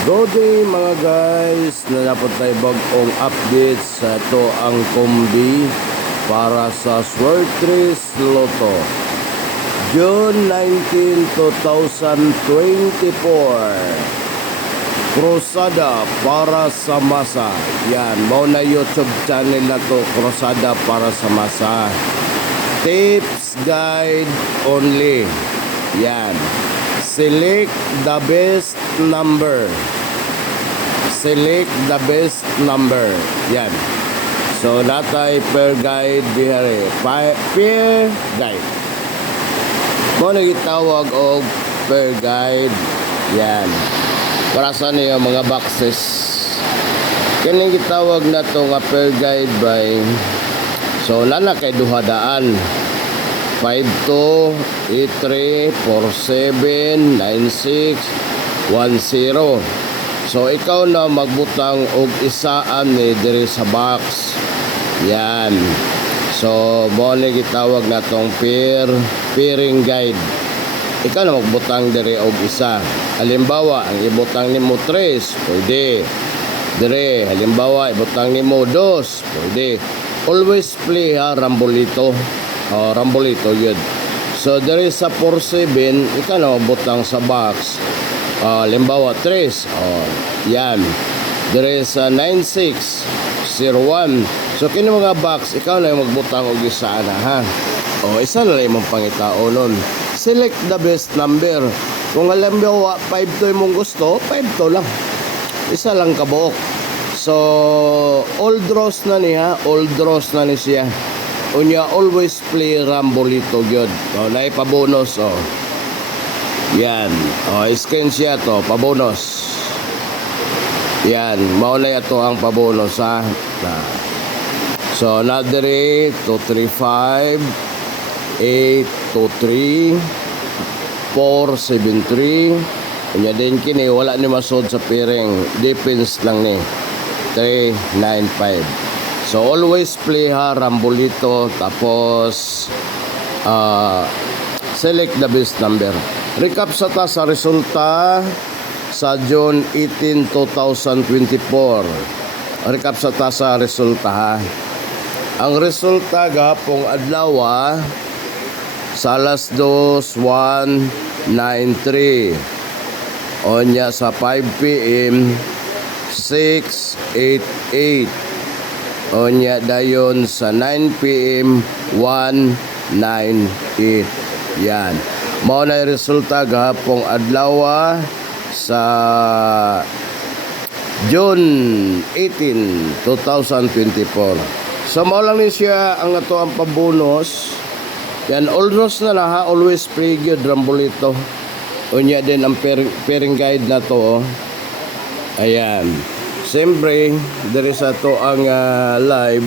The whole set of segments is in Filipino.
Good day mga guys, nanapot tayo bagong update sa ito ang kombi para sa Swertres Lotto June 19, 2024. Krusada para sa masa. Yan, mau na YouTube channel na to, Krusada para sa masa. Tips guide only. Yan. Select the best number. Select the best number. Yan. So, natay per guide dihere. Per guide. Mo nagitawag og per guide. Yan. Para sa niyo mga boxes. Kini gitawag na to nga per guide by. So, nana kay duhadaan. 5283479610. So ikaw na magbutang og isaan ni diri sa box. Yan. So mo ni gitawag na tong pairing guide. Ikaw na magbutang diri og isa. Halimbawa, ang ibutang nimo 3, pwede. Diri, halimbawa ibutang nimo 2, pwede. Always play ha, rambolito. Rambolito yun. So there is a 4-7, ikaw na butang sa box. Limbawa 3. Yan. There is a 9601. So kini mga box, ikaw na yung magbutang og isa na ha. Isa na lang yung pangitao nun. Select the best number. Kung halimbawa 5 to yung gusto, 5 to lang. Isa lang kabuok. So all draws na niya, all draws na ni siya. Unya always play rambolito gyud. Naipabonus Yan. Screenshot to, pabonus. Yan, mao na ito ang pabonus ha. So nadiri 235 823 473. Unya din kini wala ni masod sa piring. Defense lang ni 395. So always play ha, rambolito, tapos select the best number. Recap sa resulta sa June 18, 2024. Recap sa resulta ha. Ang resulta gahapong adlaw sa alas 2:193. Onya sa 5 PM 688. Onya dayon sa 9 PM 198. Yan. Mao na resulta gahapong adlaw sa June 18, 2024. So mao lang ni siya ang ato ang pabonus. Yan, all draws na ha, always play good rambolito. Unya din ang pairing guide na to. Ayan. Siyempre, there is ato ang live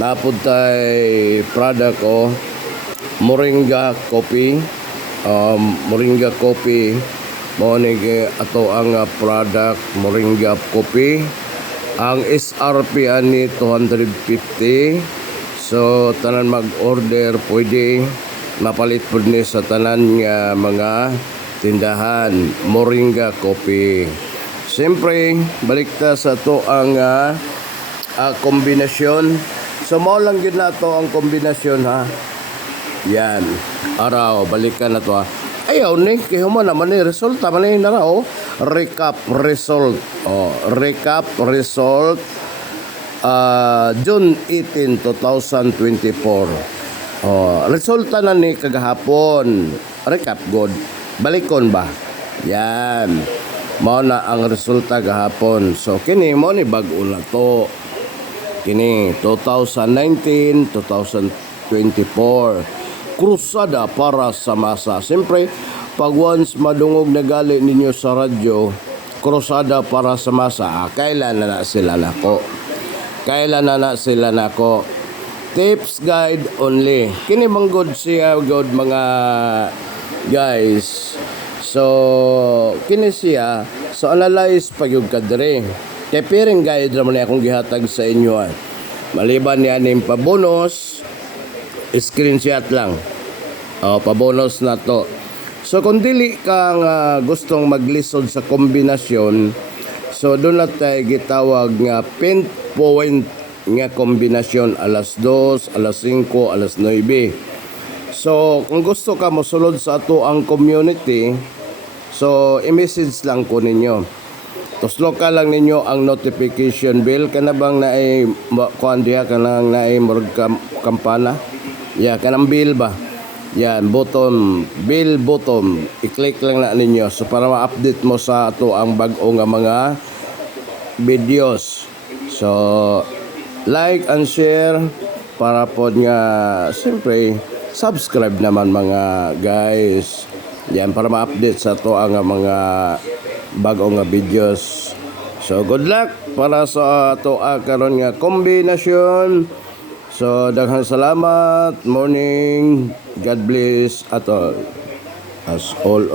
napod tay product Moringa Coffee. Moringa Coffee. Monig ato ang product Moringa Coffee. Ang SRP ani 250. So tanan mag-order pwede mapalit pud ni sa tanan nga mga tindahan Moringa Coffee. Siyempre, balik ta sa to ang kombinasyon. So, mo lang yun na to ang kombinasyon ha. Yan. Araw, balikan na to ha. Ayaw ni, kayo mo naman ni resulta. Manay na raw. Recap result. Recap result. June 18, 2024. Resulta na ni kagahapon. Recap good. Balikon ba? Yan. Mao na ang resulta gahapon. So kini mo ni bag-o na to. Kini 2019, 2024. Krusada para sa masa. Siyempre, pag once madungog na gali ninyo sa radyo, krusada para sa masa. Kailan na sila nako? Kailan na sila nako? Tips guide only. Kini manggod siya good mga guys. So, kini siya, so analyze pag yung kadre. Kaya pairing guide naman akong gihatag sa inyo. Maliban niya yung pabonus, screenshot lang. Pabonus na to. So kung dili ka gustong maglisod sa kombinasyon, So doon na tayo gitawag nga pinpoint nga kombinasyon alas 2, alas 5, alas 9. So kung gusto ka mosulod sa ato ang community, so i-message lang ko ninyo. Tuslo ka lang ninyo ang notification bell kana bang naay kuan diha kanang naay murag kampana. Ya kanang bell ba? Yan, button, bell button. I-click lang na ninyo so para ma-update mo sa ato ang bag-o nga mga videos. So like and share para po nga siyempre subscribe naman mga guys. Yan para ma-update sa ato ang mga bago nga videos. So good luck para sa ato karon nga kombinasyon. So daghang salamat. Morning. God bless at all. As all.